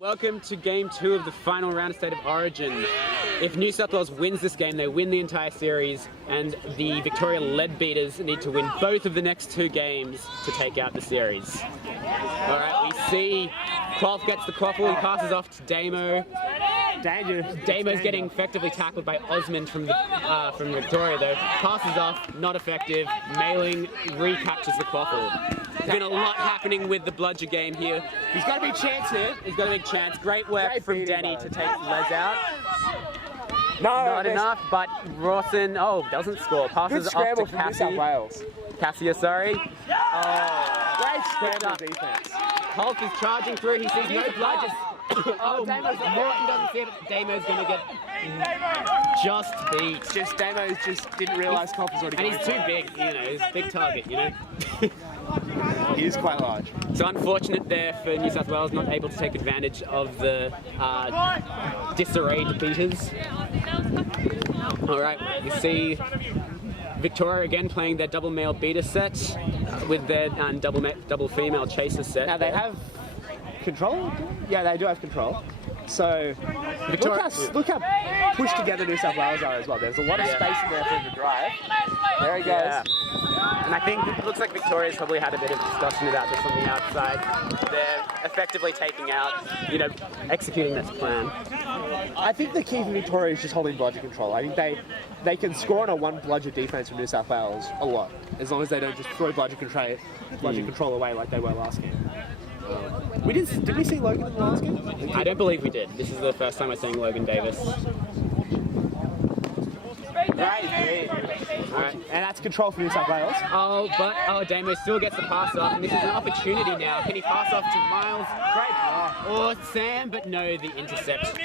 Welcome to Game 2 of the final round of State of Origin. If New South Wales wins this game, they win the entire series, and the Victoria lead beaters need to win both of the next 2 games to take out the series. Alright, we see Quaff gets the quaffle, he passes off to Damo. Damo's getting effectively tackled by Osmond from Victoria though. Passes off, not effective. Mailing recaptures the quaffle. There's been a lot happening with the bludger game here. He's got a big chance here. He's got a big chance. Great work from Denny to take Les out. Not enough, but Rawson, doesn't score. Passes off to Cassidy. Cassidy, sorry. Great scramble defense. Hulk is charging through. He sees no bludgers. Morton doesn't see it. Damo's going to get just beat. Damo just didn't realise Hulk was already. And he's too big, he's a big target, He is quite large. So unfortunate there for New South Wales, not able to take advantage of the disarrayed beaters. Alright, you see Victoria again playing their double male beater set with their double female chaser set. Now they have control? Yeah, they do have control. So look how pushed together New South Wales are as well. There's a lot of space in there for him to drive. There he goes. Yeah. And I think it looks like Victoria's probably had a bit of discussion about this on the outside. They're effectively taking out, executing this plan. I think the key for Victoria is just holding bludger control. I think they can score on a one bludger defense from New South Wales a lot, as long as they don't just throw bludger control away like they were last game. Did we see Logan in the last game? I don't believe we did. This is the first time we're seeing Logan Davis. Alright, and that's control for New South Wales. Damo still gets the pass off, and this is an opportunity now. Can he pass off to Miles? Great. Or Sam, but no, the intercept.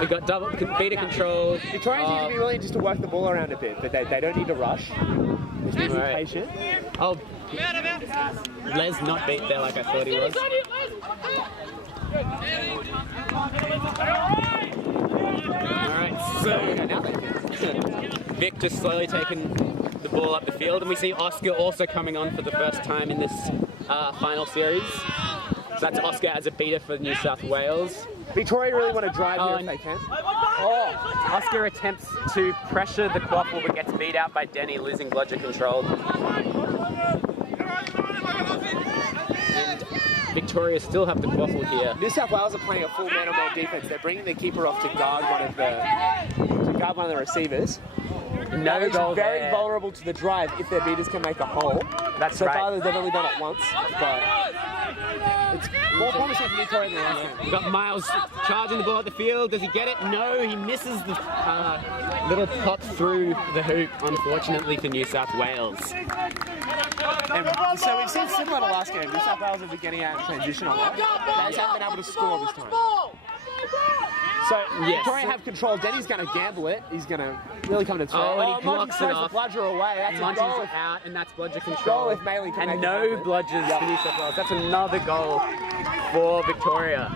We've got double beater control. Victorians need to be willing just to work the ball around a bit, but they don't need to rush. Just need to be patient. Les not beat there like I thought he was. Alright, so Victor slowly taking the ball up the field, and we see Oscar also coming on for the first time in this final series. So that's Oscar as a beater for New South Wales. Victoria really want to drive here if they can. Oscar attempts to pressure the quaffle but gets beat out by Denny, losing bludger control. And Victoria still have the quaffle here. New South Wales are playing a full man-on-man defense. They're bringing their keeper off to guard one of the receivers. No goal very there. vulnerable to the drive if their beaters can make a hole. That's so right. far they've only done it once, but it's more promising for Victoria than the last game. We've got Miles charging the ball at the field. Does he get it? No, he misses the little pop through the hoop, unfortunately for New South Wales. And so we've seen similar to last game. New South Wales have been getting out in transition on that. They just haven't been able to score this time. So Victoria have control. Denny's going to gamble it. He's going to really come to throw. And he blocks it off. The bludger away. That's a goal. Out, and that's bludger control. Goal if Merryn can and make no bludgers for New South Wales. That's another goal for Victoria.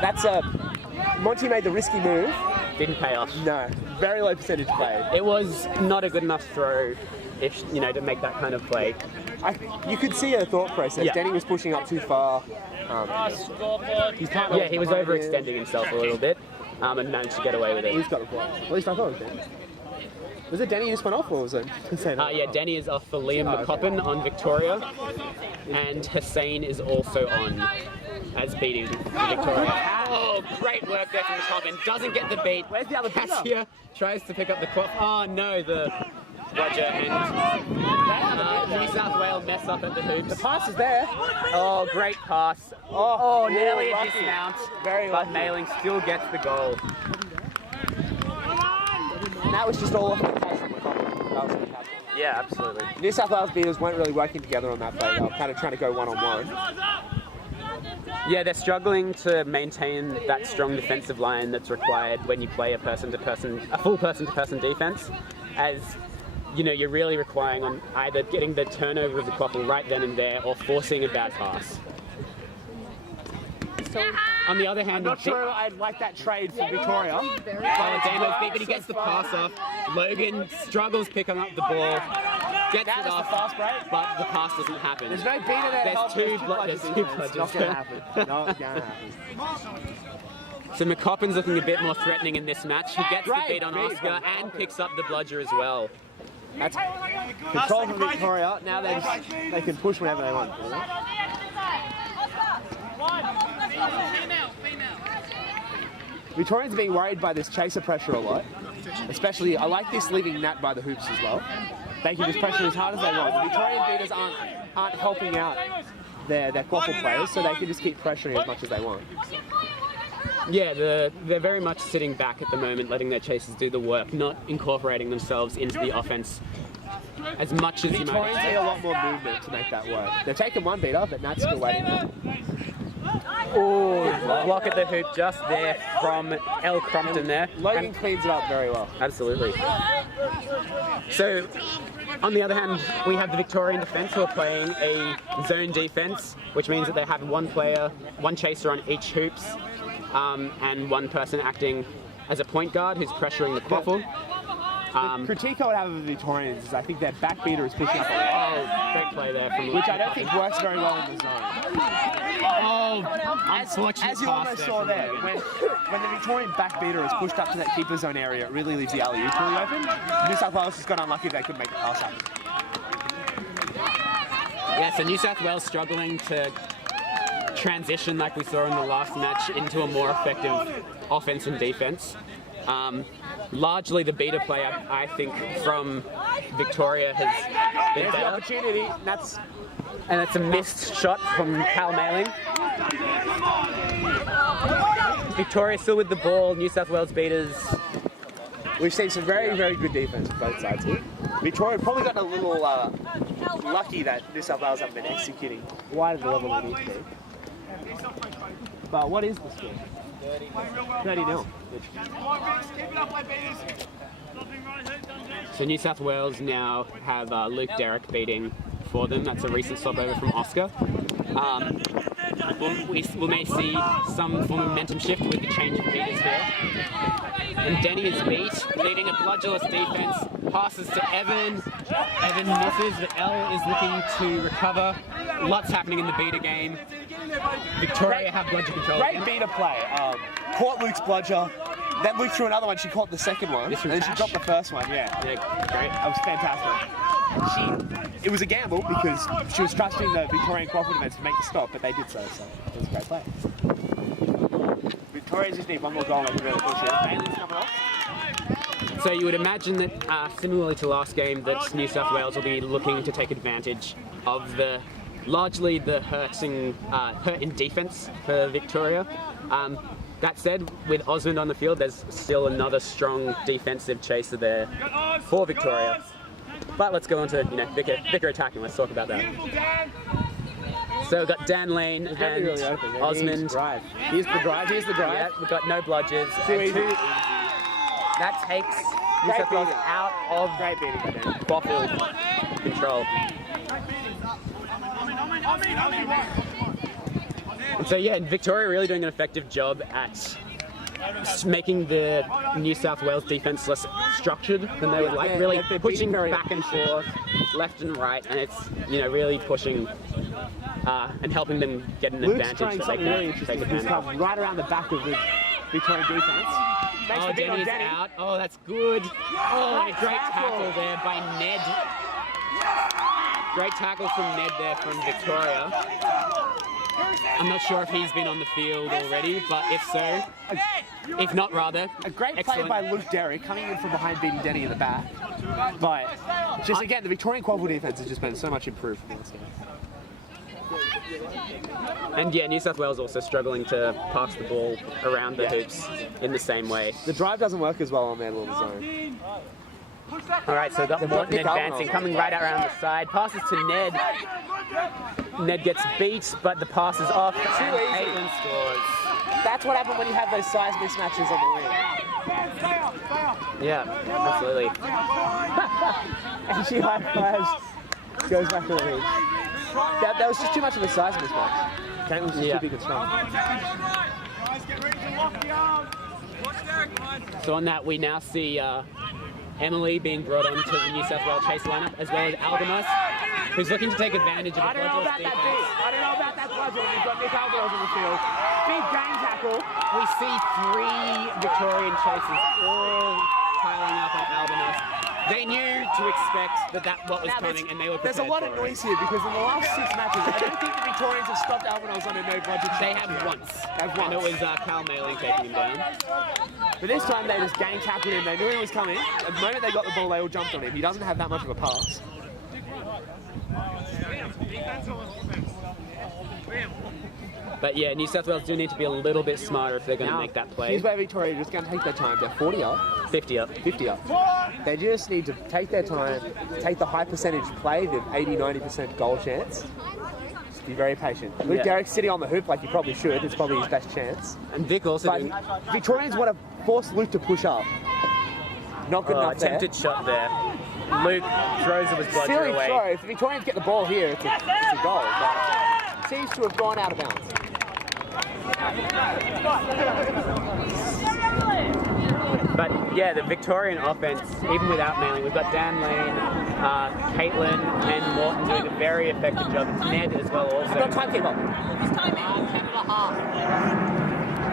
That's Monty made the risky move. Didn't pay off. No, very low percentage play. It was not a good enough throw, if to make that kind of play. You could see a thought process. Yeah. Denny was pushing up too far. He was overextending himself a little bit. And managed to get away with it. He's got a block. At least I thought it was Denny. Was it Denny who just went off, or was it Hussein? Denny is off for Liam McCoppin on Victoria, and Hussein is also on as beating Victoria. Oh, great work there from McCoppin. Doesn't get the beat. Where's the other Cassia tries to pick up the quaff. Oh no, the bludger, and New South Wales mess up at the hoops. The pass is there. Oh, great pass. Nearly a dismount. But Mailing still gets the goal. And that was just all off the pass from McCoppin. Yeah, absolutely. New South Wales beaters weren't really working together on that play. They were kind of trying to go one-on-one. Yeah, they're struggling to maintain that strong defensive line that's required when you play a full person-to-person defense, as you're really relying on either getting the turnover of the quaffle right then and there or forcing a bad pass. On the other hand, I'm not sure I'd like that trade for Victoria. Damo's beat, but he gets the pass off. Logan struggles picking up the ball. gets That it was the off, fast break. but the pass doesn't happen. There's no beater there. to There's help. two There's bludgers. defense. Not gonna happen. Not gonna happen. So McCoppin's looking a bit more threatening in this match. He gets the Great beat on beat Oscar from and picks up the bludger as well. That's control from Victoria. Now they can push whenever they want. Victorians are being worried by this chaser pressure a lot. Especially, I like this leaving Nat by the hoops as well. They can just pressure as hard as they want. The Victorian beaters aren't helping out their quaffle players, so they can just keep pressuring as much as they want. Yeah, they're very much sitting back at the moment, letting their chasers do the work, not incorporating themselves into the offense as much as you might Victorians need expect. a lot more movement to make that work. They've taken one beater, but Nat's still waiting. Oh, block at the hoop just there from L. Crumpton there. Logan cleans it up very well. Absolutely. So, on the other hand, we have the Victorian defence who are playing a zone defence, which means that they have one chaser on each hoops, and one person acting as a point guard who's pressuring the quaffle. The critique I would have of the Victorians is I think their back beater is picking up a lot. Oh, great play there from Which I don't think works very well in the zone. Oh, unfortunate As you pass almost there saw from there, Logan. when the Victorian back beater is pushed up to that keeper zone area, it really leaves the alley-oop really open. New South Wales just got unlucky they couldn't make the pass happen. Yeah, so New South Wales struggling to transition like we saw in the last match into a more effective offense and defense. Largely the beater play, I think, from Victoria has been There's the better. opportunity, And it's a missed shot from Cal Mailing. Victoria still with the ball, New South Wales beaters. We've seen some very, very good defense on both sides here. Victoria probably got a little lucky that New South Wales haven't been executing quite at the level they need to be. But what is the score? 30-0. So New South Wales now have Luke Derrick beating for them. That's a recent stopover from Oscar. We may see some form of momentum shift with the change of beaters here. And Denny is beat, leading a bludgerless defense. Passes to Evan. Evan misses, but L is looking to recover. Lots happening in the beater game. Victoria have bludger control. Great beater play. Caught Luke's bludger. Then Luke threw another one. She caught the second one. And then she dropped the first one. Yeah. Yeah, great. That was fantastic. It was a gamble because she was trusting the Victorian quaffle defense to make the stop, but they did so. So it was a great play. Victoria just need one more goal. They can really push it. Bailey's coming off. So you would imagine that, similarly to last game, that New South Wales will be looking to take advantage of largely the hurt in defence for Victoria. That said, with Osmond on the field, there's still another strong defensive chaser there for Victoria. But let's go on to Vicar attacking. Let's talk about that. So we've got Dan Lane and Really open. Osmond. Drive. Here's the drive. Here's the drive. Yeah, we've got no bludgers. Too and easy. That takes New South Wales out of Great beating. quaffle control. And so yeah, Victoria really doing an effective job at making the New South Wales defence less structured than they would like. Really pushing back and forth, left and right, and it's really pushing and helping them get an Luke's advantage trying that they something really can interesting. take He's advantage come of. right around the back of the Victorian defense. Thanks Oh, for being on Denny is Denny. out. Oh, that's good. Oh, great tackle there by Ned. Great tackle from Ned there from Victoria. I'm not sure if he's been on the field already, but if so, if not rather, A great excellent. play by Luke Derrick coming in from behind beating Denny in the back. But just again, the Victorian quaffle defense has just been so much improved from last game. And yeah, New South Wales also struggling to pass the ball around the hoops in the same way. The drive doesn't work as well on their little zone. All right, so got Ned advancing, coming right around the side. Passes to Ned. Ned gets beat, but the pass is off. And Caitlin scores. That's what happened when you have those size mismatches on the wing. Yeah, absolutely. And she high-fives, goes back to the lead. That was just too much of a size mismatch. Caitlin's just too big and strong. So on that, we now see Emily being brought on to the New South Wales Chase lineup, as well as Albanos, who's looking to take advantage of the Bludger's defense. I don't know about that bludger when you've got Nick Albanos on the field. Big game tackle. We see 3 Victorian chases all piling up on Albanos. They knew to expect what was coming, and they were prepared. There's a lot of noise here because in the last 6 matches, I don't think the Victorians have stopped Albanos on a no bludger. They have once. And it was Carl Mailing taking him down. But this time they just gang tackled him. They knew he was coming. At the moment they got the ball, they all jumped on him. He doesn't have that much of a pass. But yeah, New South Wales do need to be a little bit smarter if they're going to make that play. Here's where Victoria just going to take their time. They're 40 up. 50 up. 50 up. They just need to take their time, take the high percentage play, the 80-90% goal chance. Just be very patient. Luke Derrick's sitting on the hoop like he probably should. It's probably his best chance. And Vic also Victorians want to force Luke to push up. Not good enough there. Attempted shot there. Luke throws it with bludger Silly away. throw. If the Victorians get the ball here, it's a goal. But it seems to have gone out of bounds. But yeah, the Victorian offense, even without Mailing, we've got Dan Lane, Caitlin, and Morton doing a very effective job. Ned as well also. No timekeeper.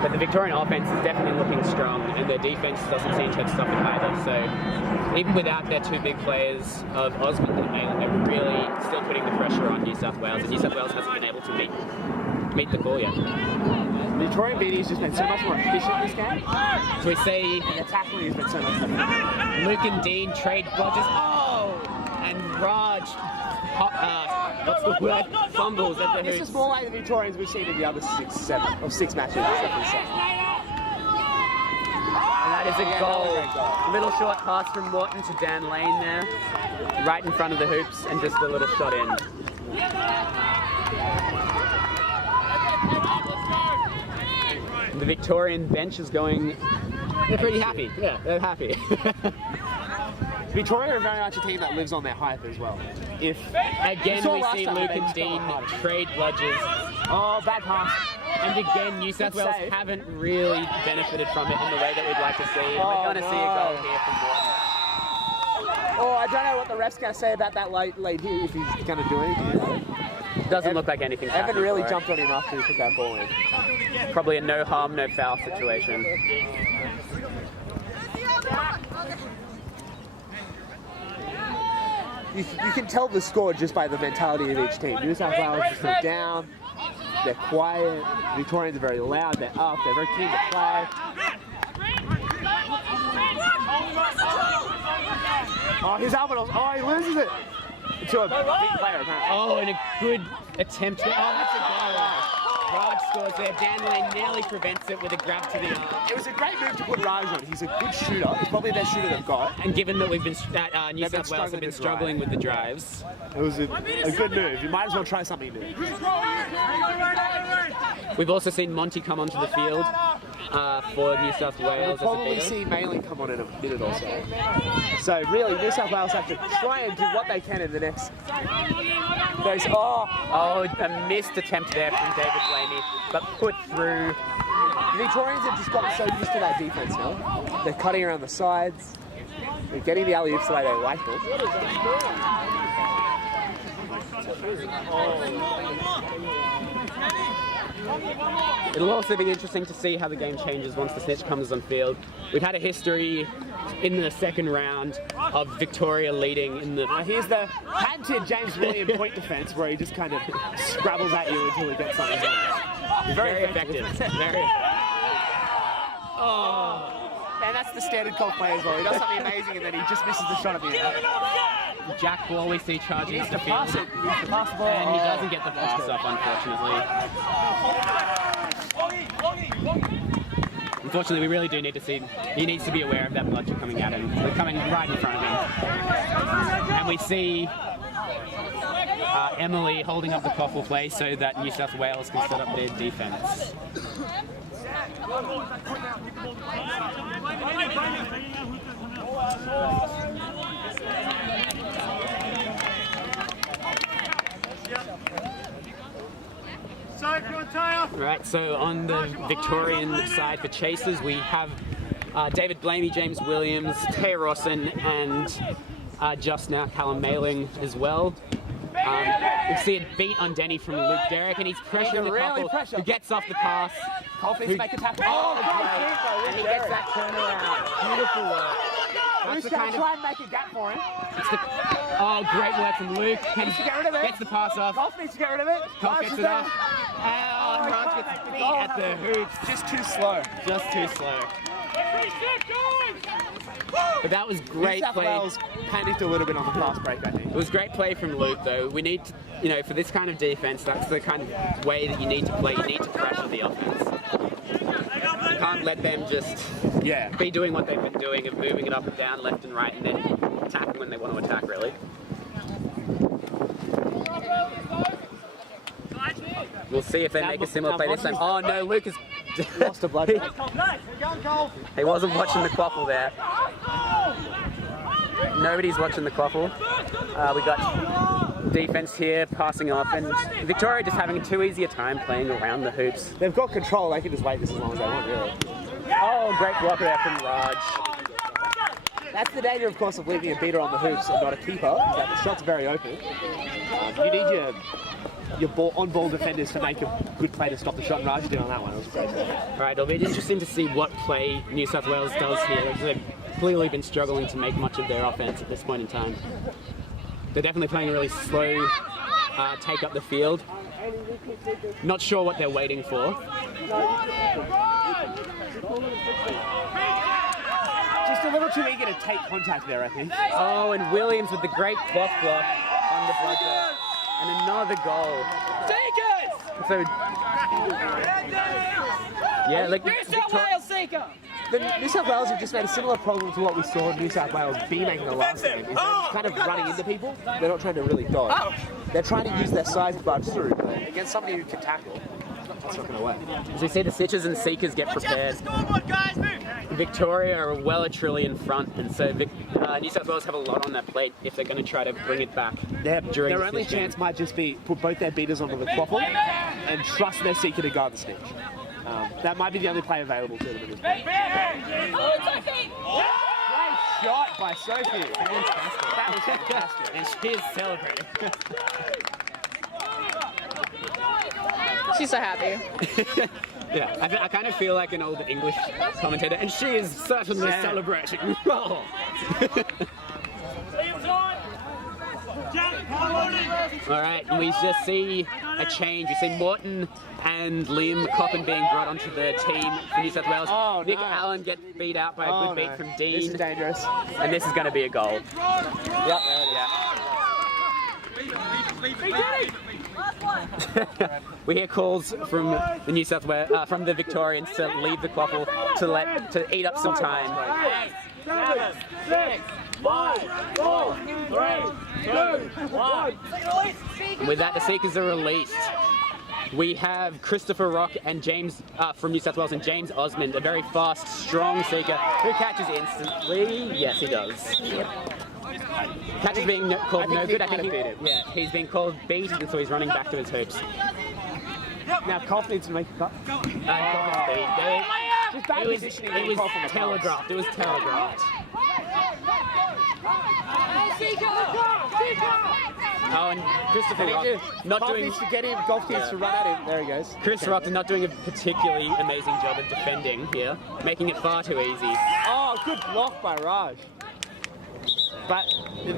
But the Victorian offense is definitely looking strong, and their defense doesn't seem to have suffered either. So even without their 2 big players of Osmond and Mailing, they're really still putting the pressure on New South Wales, and New South Wales hasn't been able to meet the call yet. The Victorian BD's just been so much more efficient this game. So we see the tackling has been so much better. Luke and Dean trade bludgers. Oh! And Raj, what's the word? Fumbles at the hoops. This is more like the Victorians we've seen in the other 6 matches. And that is a goal. Little short pass from Morton to Dan Lane there. Right in front of the hoops, and just a little shot in. The Victorian bench is going. They're pretty happy. Yeah, they're happy. Victoria are very much a team that lives on their hype as well. Again, we see Luke and Dean trade bludgers. Oh, bad pass. And again, New South Wales haven't really benefited from it in the way that we'd like to see. We're going to see a goal here from Morton. Oh, I don't know what the ref's going to say about that late hit, if he's going to do anything. Doesn't look like anything's happening. Evan really jumped on him after he put that ball in. Probably a no harm, no foul situation. You can tell the score just by the mentality of each team. New South Wales is still down. They're quiet. Victorians are very loud. They're up. They're very keen to play. Oh, his Albanos. Oh, he loses it to a big player, apparently. Oh, and a good attempt. Oh, that's a goal. Raj scores there. Dan Lane nearly prevents it with a grab to the arm. It was a great move to put Raj on. He's a good shooter. He's probably the best shooter they've got. And given that we've been New South Wales have been struggling with the drives, it was a good move. You might as well try something new. We've also seen Monty come onto the field for New South Wales. We'll probably see Mailing come on in a minute or so. So really, New South Wales have to try and do what they can in the next. Oh, a missed attempt there from David Blamey, but put through. The Victorians have just gotten so used to that defense now. They're cutting around the sides. They're getting the alley-oops the way they like them. It'll also be interesting to see how the game changes once the snitch comes on field. We've had a history in the second round of Victoria leading in the... Here's the patented James William point defence where he just kind of scrabbles at you until he gets something done. Very effective. Very. Oh. And that's the standard Colt play as well. He does something amazing and then he just misses the shot at the end. Jack Ball we see charging up the field. Pass it. He needs to pass the ball. And he doesn't get the pass up, unfortunately. Unfortunately, we really do need to see. He needs to be aware of that bludger coming at him. We're coming right in front of him. And we see Emily holding up the Coffle play so that New South Wales can set up their defence. Right, so on the Victorian side for chasers, we have David Blamey, James Williams, Tay Rawson, and just now Callum Mailing as well. We see a beat on Denny from Luke Derrick, and he's pressuring the really couple who gets off the pass. Confidence make a tackle. And he gets that turnaround. Beautiful work. Luke's going to try and make a gap for him. Great work from Luke. Needs to get rid of it. Gets the pass off. Golf needs to get rid of it. Golf gets it off. And Raj gets beat at the hoops. Just too slow. Just too slow. But that was great New South play. Wales panicked a little bit on the fast break, I think. It was great play from Luke, though. We need to, for this kind of defense, that's the kind of way that you need to play. You need to pressure the offense. You can't let them just be doing what they've been doing of moving it up and down, left and right, and then attacking when they want to attack, really. We'll see if they make a similar play this time. Oh no, Luke has Lost a blood. he wasn't watching the quaffle there. Nobody's watching the quaffle. We got defense here passing off, and Victoria just having too easy a time playing around the hoops. They've got control. They can just wait this as long as they want, really. Oh, great blocker there from Raj. That's the danger, of course, of leaving a beater on the hoops and not a keeper. Is that the shot's very open. You need your on-ball defenders to make a good play to stop the shot, and Raj did on that one. It was great. Right, it'll be interesting to see what play New South Wales does here, because they've clearly been struggling to make much of their offense at this point in time. They're definitely playing a really slow take up the field. Not sure what they're waiting for. Just a little too eager to take contact there, I think. Oh, and Williams with the great cloth block on the bludger. And another goal. So, yeah, like New South Wales seeker! The New South Wales have just made a similar problem to what we saw New South Wales be making the last game. Is they're kind of running into people. They're not trying to really dodge. They're trying to use their size to barge through. Against somebody who can tackle, that's not going to work. as we see the Stitches and Seekers get prepared. Victoria are well and truly in front, and so New South Wales have a lot on their plate if they're going to try to bring it back. Their only chance might just be put both their beaters onto the quaffle and trust their Seeker to guard the snitch. That might be the only play available to them at this point. Great shot by Sophie. That was fantastic. And she is celebrating. She's so happy. Yeah, I kind of feel like an old English commentator, and she is certainly celebrating. Oh. All right, and we just see a change. We see Morton and Liam Coppin being brought onto the team for New South Wales. Oh, Nick no. Allen gets beat out by a good beat from Dean. This is dangerous. And this is going to be a goal. Yep. Yeah. We hear calls from the New South Wales, from the Victorians to leave the quaffle to eat up some time. 7, 6, 5, 4, 3, 2, 1. And with that, the Seekers are released. We have Christopher Rock and James from New South Wales and James Osmond, a very fast, strong Seeker who catches instantly. Yes, he does. Yep. Catch is being called no good. I think he's being called beat, and so he's running back to his hoops. Now Koff needs to make a cut. Just bad positioning. It was telegraphed. It was telegraphed. Oh, and Christopher Rock not doing. Needs to get him. Golf needs to run at him. There he goes. Chris Rock not doing a particularly amazing job of defending here, making it far too easy. Oh, good block by Raj. But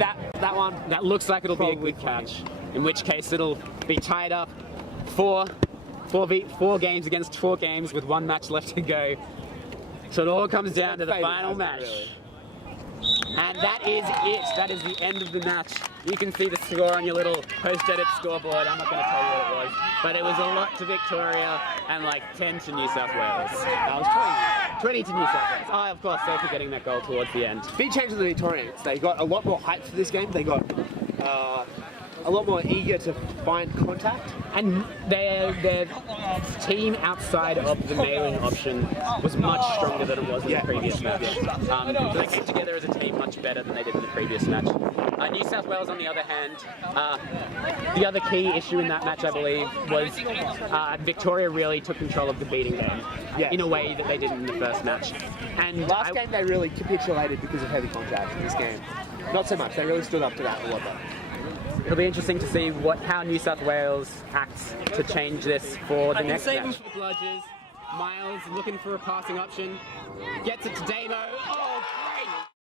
that looks like it'll be a good catch. In which case it'll be tied up. Four games against 4 games with 1 match left to go. So it all comes down to the final match. Really. And that is it. That is the end of the match. You can see the score on your little post-edit scoreboard. I'm not going to tell you what it was. But it was a lot to Victoria and like 10 to New South Wales. That was 20 to New South Wales. Oh, of course, Sophie getting that goal towards the end. Big change to the Victorians. They got a lot more hype for this game. They got a lot more eager to find contact. And their team outside of the mailing option was much stronger than it was in the previous match. They came together as a team much better than they did in the previous match. New South Wales, on the other hand, the other key issue in that match, I believe, was Victoria really took control of the beating game in a way that they didn't in the first match. And Last game they really capitulated because of heavy contact. In this game, not so much. They really stood up to that a lot better. It'll be interesting to see how New South Wales acts to change this for the next match. For the bludgers. Miles looking for a passing option. Gets it to Damo. Oh,